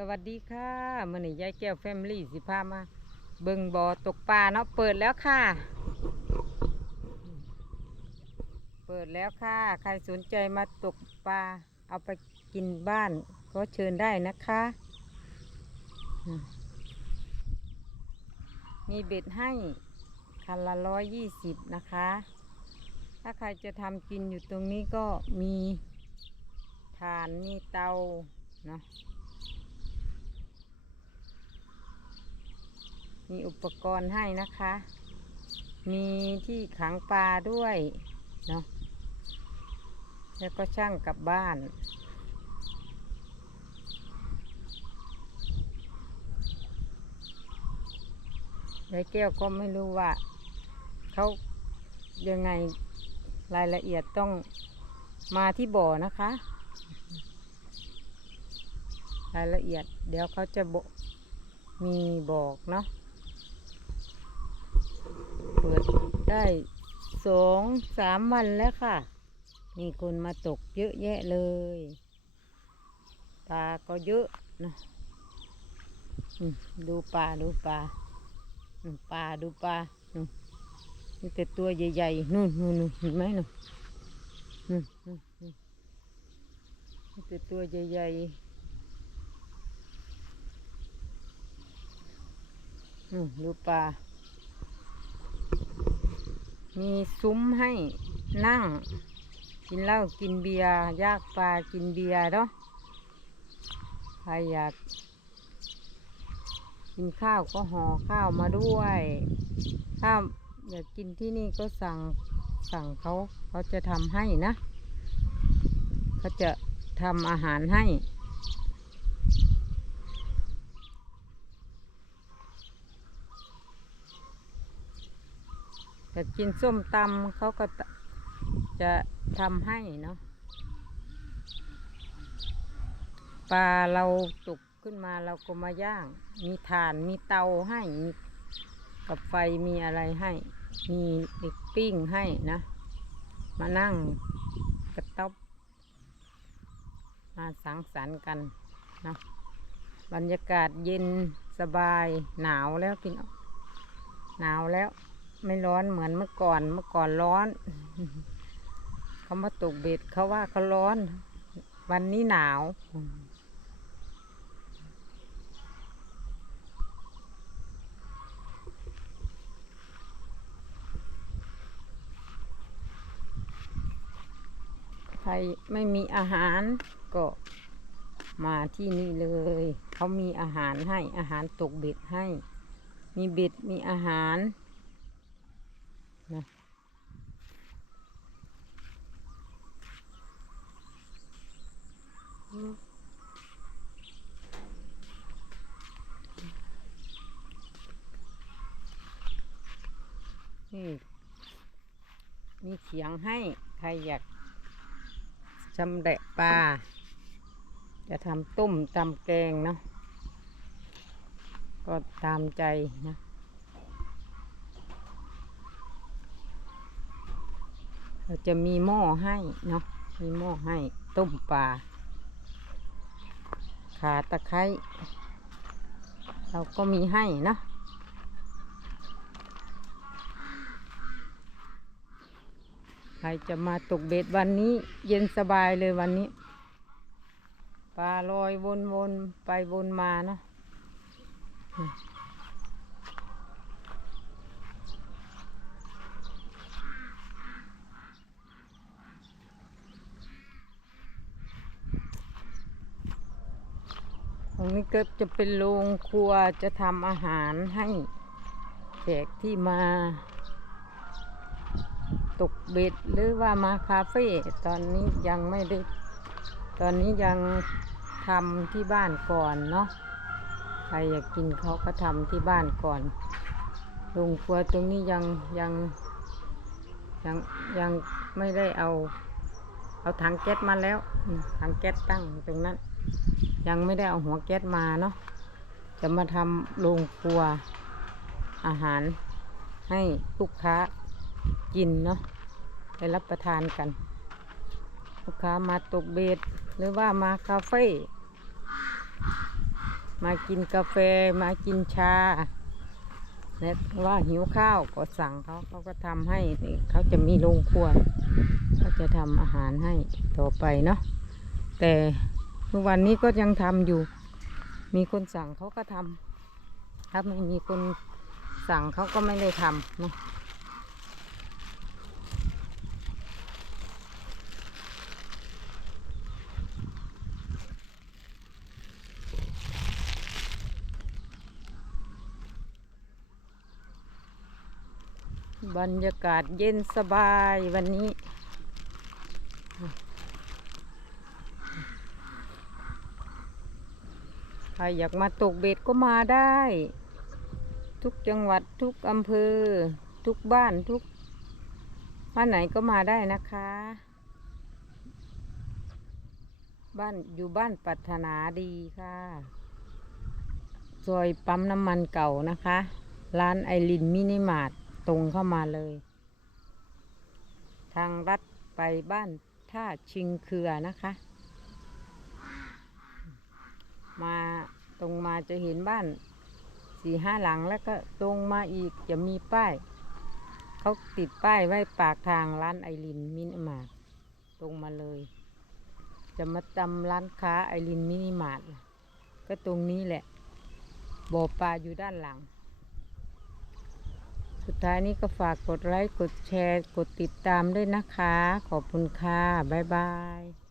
สวัสดีค่ะมื่อนี้ยายแก้วแฟมลี่สิพามา เบิ่งบ่อตกปลาเนาะเปิดแล้วค่ะ เปิดแล้วค่ะ ใครสนใจมาตกปลาเอาไปกินบ้านก็เชิญได้นะคะมมีเบ็ดให้คันละร้อยยี่สิบนะคะ ถ้าใครจะทำกินอยู่ตรงนี้ก็มีถ่านมีเตาเนาะ มีอุปกรณ์ให้นะคะ มีที่ขังปลาด้วยเนาะแล้วก็ช่างกลับบ้านยายแก้วก็ไม่รู้ว่าเขายังไงรายละเอียดต้องมาที่บ่อนะคะ รายละเอียดเดี๋ยวเขาจะบอกมีบอกเนาะ ปิดได้สองสามวันแล้วค่ะ มีคนมาตกเยอะแยะเลยปลาก็เยอะนะดูปลาดูปลาปลาดูปลาอืมมีแต่ตัวใหญ่ๆนู่นนู่นนู่นเห็นไหมนู่นนู่นนู่นนู่นมีแต่ตัวใหญ่ๆนู่นดูปลา มีซุ้มให้นั่ง กินเหล้ากินเบียร์ยากปลากินเบียร์เนาะใครอยาก กินข้าวก็ห่อข้าวมาด้วย ถ้าอยากกินที่นี่ก็สั่งสั่งเขาเขาจะทำให้นะ เขาจะทำอาหารให้ แต่กินส้มตำเขาก็จะทำให้เนาะปลาเราตกขึ้นมาเราก็มาย่าง มีถ่านมีเตาให้มีกับไฟมีอะไรให้ มีเด็กปิ้งให้นะ มานั่งกระต๊อบมาสังสรรค์กันนะบรรยากาศเย็นสบายหนาวแล้วพี่น้องหนาวแล้ว ไม่ร้อนเหมือนเมื่อก่อนเมื่อก่อนร้อน เขามาตกเบ็ดเขาว่าเขาร้อน วันนี้หนาว ใครไม่มีอาหารก็มาที่นี่เลย เขามีอาหารให้อาหารตกเบ็ดให้ มีเบ็ดมีอาหาร นะนี่มีเขียงให้ ใครอยากชำแหละปลา จะทำต้มตำแกงเนาะก็ตามใจนะ เราจะมีหม้อให้เนาะมีหม้อให้ต้มปลาขาตะไคร้เราก็มีให้นะใครจะมาตกเบ็ดวันนี้ เย็นสบายเลยวันนี้ปลาลอยวนๆ ไปวนมาเนาะ นี้ก็จะเป็นโรงครัวจะทำอาหารให้แขกที่มา ตกเบ็ดหรือว่ามาคาเฟ่ตอนนี้ยังไม่ได้ ตอนนี้ยังทำที่บ้านก่อนเนาะใครอยากกินเขาก็ทำที่บ้านก่อนโรงครัวตรงนี้ยังยังยังยังไม่ได้เอา เอาถังแก๊สมาแล้วถังแก๊สตั้งตรงนั้น ยังไม่ได้เอาหัวแก๊สมาเนาะจะมาทำโรงครัวอาหารให้ลูกค้ากินเนาะไปรับประทานกัน ลูกค้ามาตกเบ็ดหรือว่ามาคาเฟ่มากินกาแฟมากินชาและว่าหิวข้าวก็สั่งเขาเขาก็ทำให้เขาจะมีโรงครัวเขาจะทำอาหารให้ต่อไปเนาะแต่ ทุกวันนี้ก็ยังทำอยู่ มีคนสั่งเขาก็ทำถ้าไม่มีคนสั่งเขาก็ไม่ได้ทำเนาะบรรยากาศเย็นสบายวันนี้ ใครอยากมาตกเบ็ดก็มาได้ ทุกจังหวัดทุกอำเภอ ทุกบ้านทุกบ้านไหนก็มาได้นะคะ บ้านอยู่บ้านปัถนาดีค่ะซอยปั๊มน้ำมันเก่านะคะ ร้านไอรินมินิมาร์ทตรงเข้ามาเลย ทางรัดไปบ้านท่าชิงเครือนะคะ มาตรงมาจะเห็นบ้านสี่ห้าหลังแล้วก็ตรงมาอีกจะมีป้าย เขาติดป้ายไว้ปากทางร้านไอรินมินิมาร์ทตรงมาเลย จะมาตำร้านค้าไอรินมินิมาร์ทก็ตรงนี้แหละบ่อปลาอยู่ด้านหลัง สุดท้ายนี้ก็ฝากกดไลค์ กดแชร์ กดติดตามด้วยนะคะ ขอบคุณค่ะ บ๊ายบาย